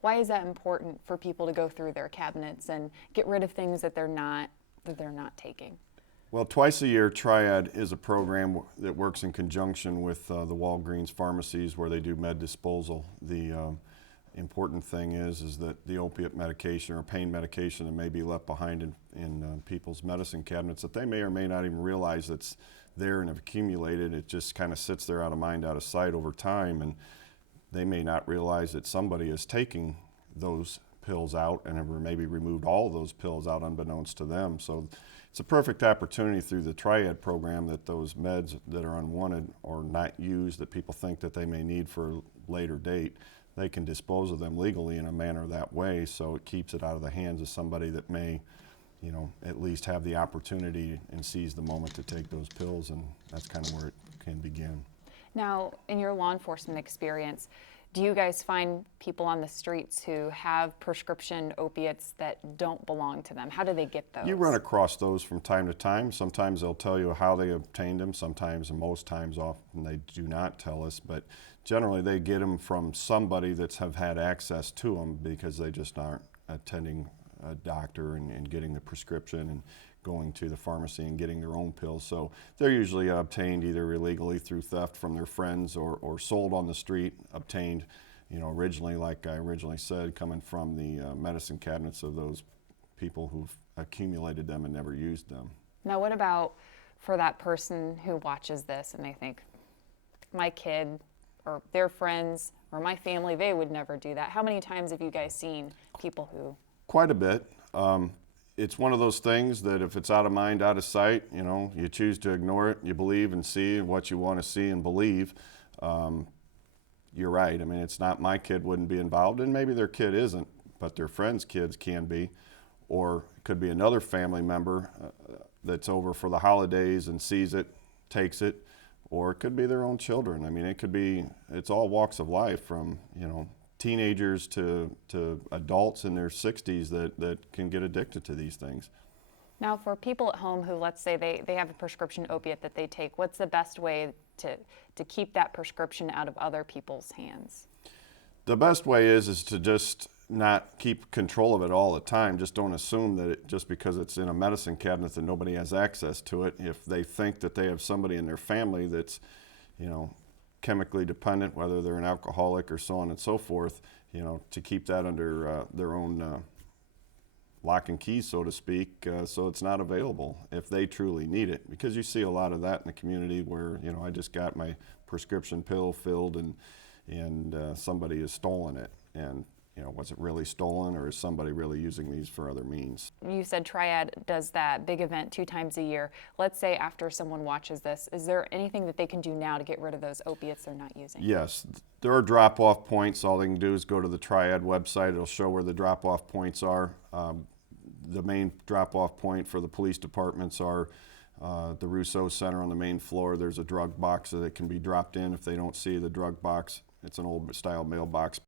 Why is that important for people to go through their cabinets and get rid of things that they're not taking? Well, twice a year, Triad is a program that works in conjunction with the Walgreens pharmacies where they do med disposal. The important thing is that the opiate medication or pain medication that may be left behind in people's medicine cabinets that they may or may not even realize it's there and have accumulated. It just kind of sits there out of mind, out of sight over time, and they may not realize that somebody is taking those pills out and have maybe removed all those pills out unbeknownst to them. So it's a perfect opportunity through the Triad program that those meds that are unwanted or not used that people think that they may need for a later date, they can dispose of them legally in a manner that way, so it keeps it out of the hands of somebody that may, at least have the opportunity and seize the moment to take those pills, and that's kind of where it can begin. Now, in your law enforcement experience, do you guys find people on the streets who have prescription opiates that don't belong to them? How do they get those? You run across those from time to time. Sometimes they'll tell you how they obtained them. Sometimes, and most times often, they do not tell us. But generally, they get them from somebody that's have had access to them because they just aren't attending a doctor and getting the prescription and going to the pharmacy and getting their own pills. So they're usually obtained either illegally through theft from their friends or sold on the street, obtained, originally, like I originally said, coming from the medicine cabinets of those people who've accumulated them and never used them. Now, what about for that person who watches this and they think, my kid or their friends or my family, they would never do that? How many times have you guys seen people who? Quite a bit. It's one of those things that if it's out of mind, out of sight, you choose to ignore it, you believe and see what you want to see and believe. You're right. I mean, it's not my kid wouldn't be involved, and maybe their kid isn't, but their friends' kids can be, or it could be another family member that's over for the holidays and sees it, takes it, or it could be their own children. I mean, it's all walks of life from, teenagers to adults in their 60s that can get addicted to these things. Now, for people at home who, let's say they have a prescription opiate that they take, what's the best way to keep that prescription out of other people's hands? The best way is to just not keep control of it all the time. Just don't assume that just because it's in a medicine cabinet that nobody has access to it. If they think that they have somebody in their family that's, chemically dependent, whether they're an alcoholic or so on and so forth, to keep that under their own lock and key, so to speak, so it's not available if they truly need it. Because you see a lot of that in the community where, I just got my prescription pill filled and somebody has stolen it. And, was it really stolen or is somebody really using these for other means? You said Triad does that big event 2 times a year. Let's say after someone watches this, is there anything that they can do now to get rid of those opiates they're not using? Yes, there are drop-off points. All they can do is go to the Triad website. It'll show where the drop-off points are. The main drop-off point for the police departments are the Rousseau Center on the main floor. There's a drug box that can be dropped in if they don't see the drug box. It's an old style mailbox.